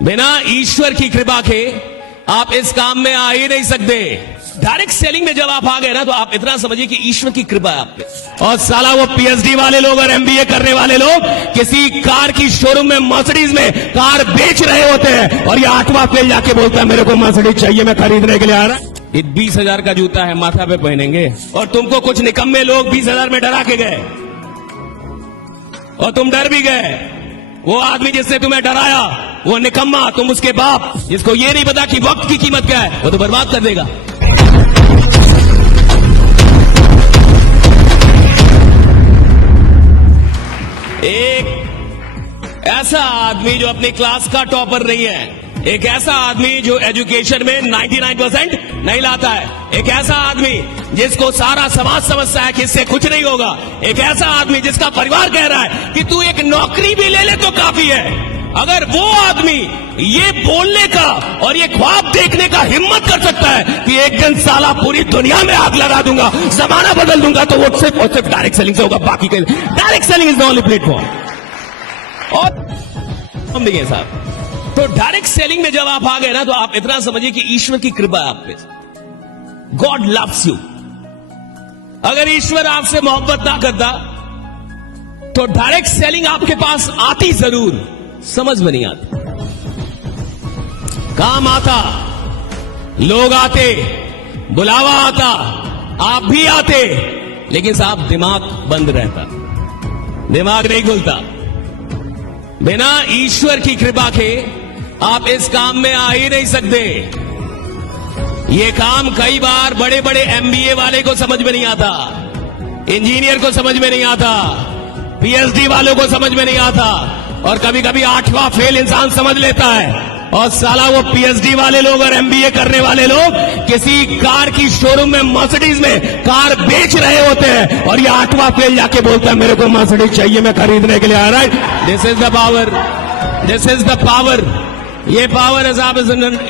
बिना ईश्वर की कृपा के आप इस काम में आ ही नहीं सकते। डायरेक्ट सेलिंग में जब आप आ गए ना तो आप इतना समझिए कि ईश्वर की कृपा है आप पे। और साला वो पीएचडी वाले लोग और एमबीए करने वाले लोग किसी कार की शोरूम में मर्सिडीज में कार बेच रहे होते हैं और ये 8वां फेल जाके बोलता है मेरे को मर्सिडीज चाहिए, मैं खरीदने के लिए आ रहा। ये 20,000 का जूता है, माथा पे पहनेंगे और तुमको कुछ निकम्मे लोग 20,000 में डरा के गए और तुम डर भी गए। वो आदमी जिसने तुम्हें डराया वो निकम्मा, तुम उसके बाप जिसको ये नहीं पता कि वक्त की कीमत क्या है, वो तो बर्बाद कर देगा। एक ऐसा आदमी जो अपनी क्लास का टॉपर नहीं है, एक ऐसा आदमी जो एजुकेशन में 99% नहीं लाता है, एक ऐसा आदमी जिसको सारा समाज समझता है कि इससे कुछ नहीं होगा, एक ऐसा आदमी जिसका परिवार कह रहा है कि तू एक नौकरी भी ले ले तो काफी है। अगर वो आदमी ये बोलने का और ये ख्वाब देखने का हिम्मत कर सकता है कि एक दिन साला पूरी दुनिया में आग लगा दूंगा, जमाना बदल दूंगा, तो वो सिर्फ और सिर्फ डायरेक्ट सेलिंग से होगा। बाकी के direct selling is the only platform. और हम देखिए साहब, तो डायरेक्ट सेलिंग में जब आप आ गए ना तो आप इतना समझिए कि ईश्वर की कृपा है आप पे। God loves you. अगर ईश्वर आपसे मोहब्बत ना करता तो डायरेक्ट सेलिंग आपके पास आती जरूर, समझ में नहीं आती। काम आता, लोग आते, बुलावा आता, आप भी आते, लेकिन साहब दिमाग बंद रहता, दिमाग नहीं खुलता। बिना ईश्वर की कृपा के आप इस काम में आ ही नहीं सकते। ये काम कई बार बड़े बड़े एमबीए वाले को समझ में नहीं आता, इंजीनियर को समझ में नहीं आता, पीएचडी वालों को समझ में नहीं आता, और कभी कभी 8वां फेल इंसान समझ लेता है। और साला वो पीएचडी वाले लोग और एमबीए करने वाले लोग किसी कार की शोरूम में मर्सिडीज में कार बेच रहे होते हैं और ये 8वां फेल जाके बोलता है मेरे को मर्सिडीज चाहिए, मैं खरीदने के लिए आ रहा है। This is the power, this is the power. ये पावर है साहब।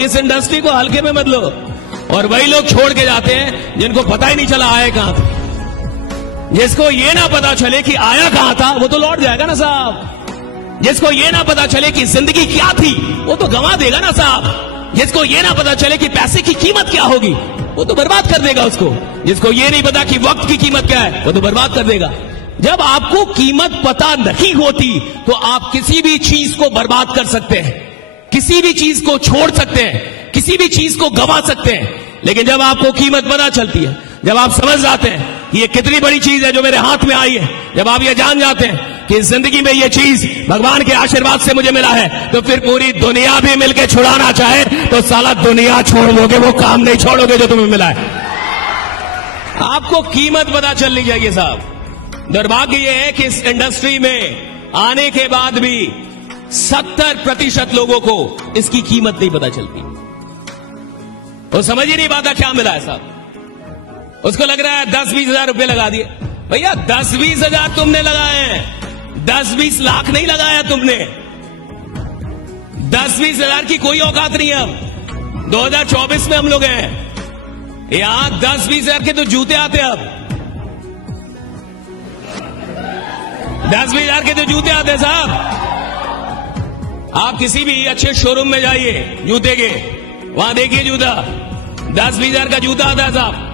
इस इंडस्ट्री को हल्के में मत लो। और वही लोग छोड़ के जाते हैं जिनको पता ही नहीं चला आए कहां था। जिसको ये ना पता चले कि आया कहां था वो तो लौट जाएगा ना साहब। जिसको ये ना पता चले कि जिंदगी क्या थी वो तो गंवा देगा ना साहब। जिसको ये ना पता चले कि पैसे की कीमत क्या होगी वो तो बर्बाद कर देगा उसको। जिसको ये नहीं पता कि वक्त की कीमत क्या है वो तो बर्बाद कर देगा। जब आपको कीमत पता नहीं होती तो आप किसी भी चीज को बर्बाद कर सकते हैं, किसी भी चीज को छोड़ सकते हैं, किसी भी चीज को गंवा सकते हैं। लेकिन जब आपको कीमत पता चलती है, जब आप समझ जाते हैं कि ये कितनी बड़ी चीज है जो मेरे हाथ में आई है, जब आप ये जान जाते हैं कि जिंदगी में ये चीज भगवान के आशीर्वाद से मुझे मिला है, तो फिर पूरी दुनिया भी मिलकर छुड़ाना चाहे तो साला दुनिया छोड़ दोगे, वो काम नहीं छोड़ोगे जो तुम्हें मिला है। आपको कीमत पता चलनी चाहिए साहब। दुर्भाग्य ये है कि इस इंडस्ट्री में आने के बाद भी 70% लोगों को इसकी कीमत नहीं पता चलती। वो समझ ही नहीं पाता क्या मिला है साहब। उसको लग रहा है 10-20 हजार रुपए लगा दिए। भैया 10-20 हजार तुमने लगाए हैं, 10-20 लाख नहीं लगाया तुमने। 10-20 हजार की कोई औकात नहीं है। अब 2024 में हम लोग हैं, यहां 10-20 हजार के तो जूते आते हैं। अब 10-20 हजार के तो जूते आते हैं साहब। आप किसी भी अच्छे शोरूम में जाइए जूते के, वहां देखिए जूता 10-20 हजार का जूता आता है साहब।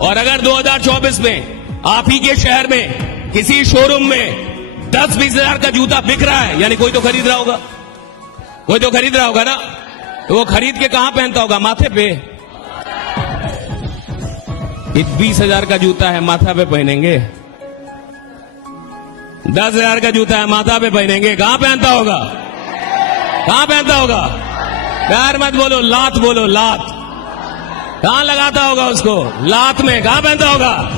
और अगर 2024 में आप ही के शहर में किसी शोरूम में 10-20 हजार का जूता बिक रहा है, यानी कोई तो खरीद रहा होगा, कोई तो खरीद रहा होगा ना। तो वो खरीद के कहां पहनता होगा? माथे पे। 20 हजार का जूता है, माथा पे पहनेंगे। 10 हजार का जूता है, माथा पे पहनेंगे। कहां पहनता होगा? कहां पहनता होगा? प्यार मत बोलो, लात बोलो, लात। कहां लगाता होगा उसको? लात में। कहां पहनता होगा?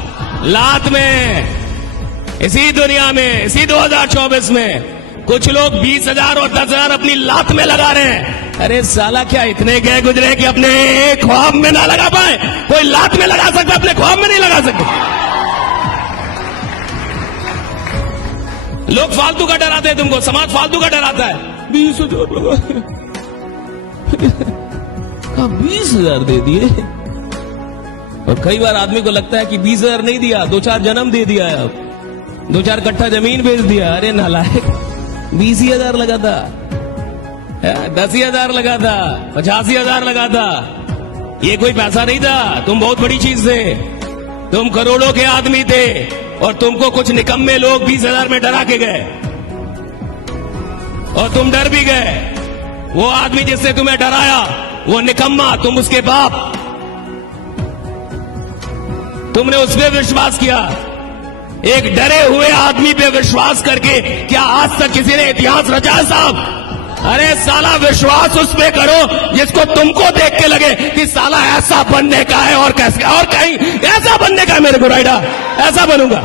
लात में। इसी दुनिया में, इसी 2024 में कुछ लोग 20 हजार और 10 हजार अपनी लात में लगा रहे हैं। अरे साला क्या इतने गए गुजरे कि अपने ख्वाब में ना लगा पाए? कोई लात में लगा सकता, अपने ख्वाब में नहीं लगा सकते। लोग फालतू का डराते हैं तुमको, समाज फालतू का डराता है। 20 हजार लगा 20 हजार दे दिए। और कई बार आदमी को लगता है कि 20 हजार नहीं दिया, 2-4 जन्म दे दिया है, अब 2-4 कट्ठा जमीन बेच दिया। अरे नालायक, 20 ही हजार लगा था। 10,000 लगा था, 85,000 लगा था। ये कोई पैसा नहीं था, तुम बहुत बड़ी चीज थे। तुम करोड़ों के आदमी थे और तुमको कुछ निकम्मे लोग 20,000 में डरा के गए और तुम डर भी गए। वो आदमी जिससे तुम्हें डराया वो निकम्मा, तुम उसके बाप। तुमने उस पर विश्वास किया। एक डरे हुए आदमी पे विश्वास करके क्या आज तक किसी ने इतिहास रचा है साहब? अरे साला विश्वास उस पे करो जिसको तुमको देख के लगे कि साला ऐसा बनने का है और कैसे और कहीं ऐसा बनने का है मेरे को राइडा, ऐसा बनूंगा।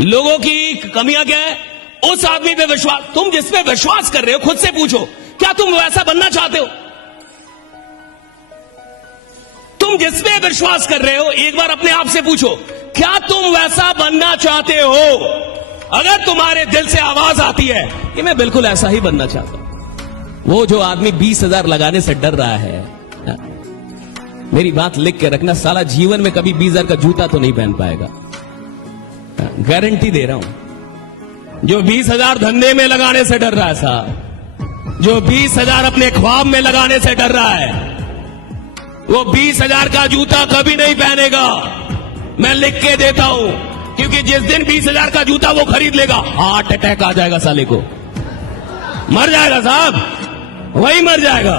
लोगों की कमियां क्या है? उस आदमी पे विश्वास। तुम जिस पे विश्वास कर रहे हो खुद से पूछो, क्या तुम वैसा बनना चाहते हो? तुम जिस पे विश्वास कर रहे हो एक बार अपने आप से पूछो, क्या तुम वैसा बनना चाहते हो? अगर तुम्हारे दिल से आवाज आती है कि मैं बिल्कुल ऐसा ही बनना चाहता हूं, वो जो आदमी 20,000 लगाने से डर रहा है, मेरी बात लिख के रखना, साला जीवन में कभी 20,000 का जूता तो नहीं पहन पाएगा, गारंटी दे रहा हूं। जो 20,000 धंधे में लगाने से डर रहा है साहब, जो 20,000 अपने ख्वाब में लगाने से डर रहा है, वो 20,000 का जूता कभी नहीं पहनेगा। मैं लिख के देता हूं, क्योंकि जिस दिन 20,000 का जूता वो खरीद लेगा, हार्ट अटैक आ जाएगा साले को, मर जाएगा साहब, वही मर जाएगा,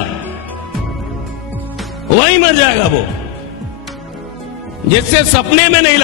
वही मर जाएगा वो, जिससे सपने में नहीं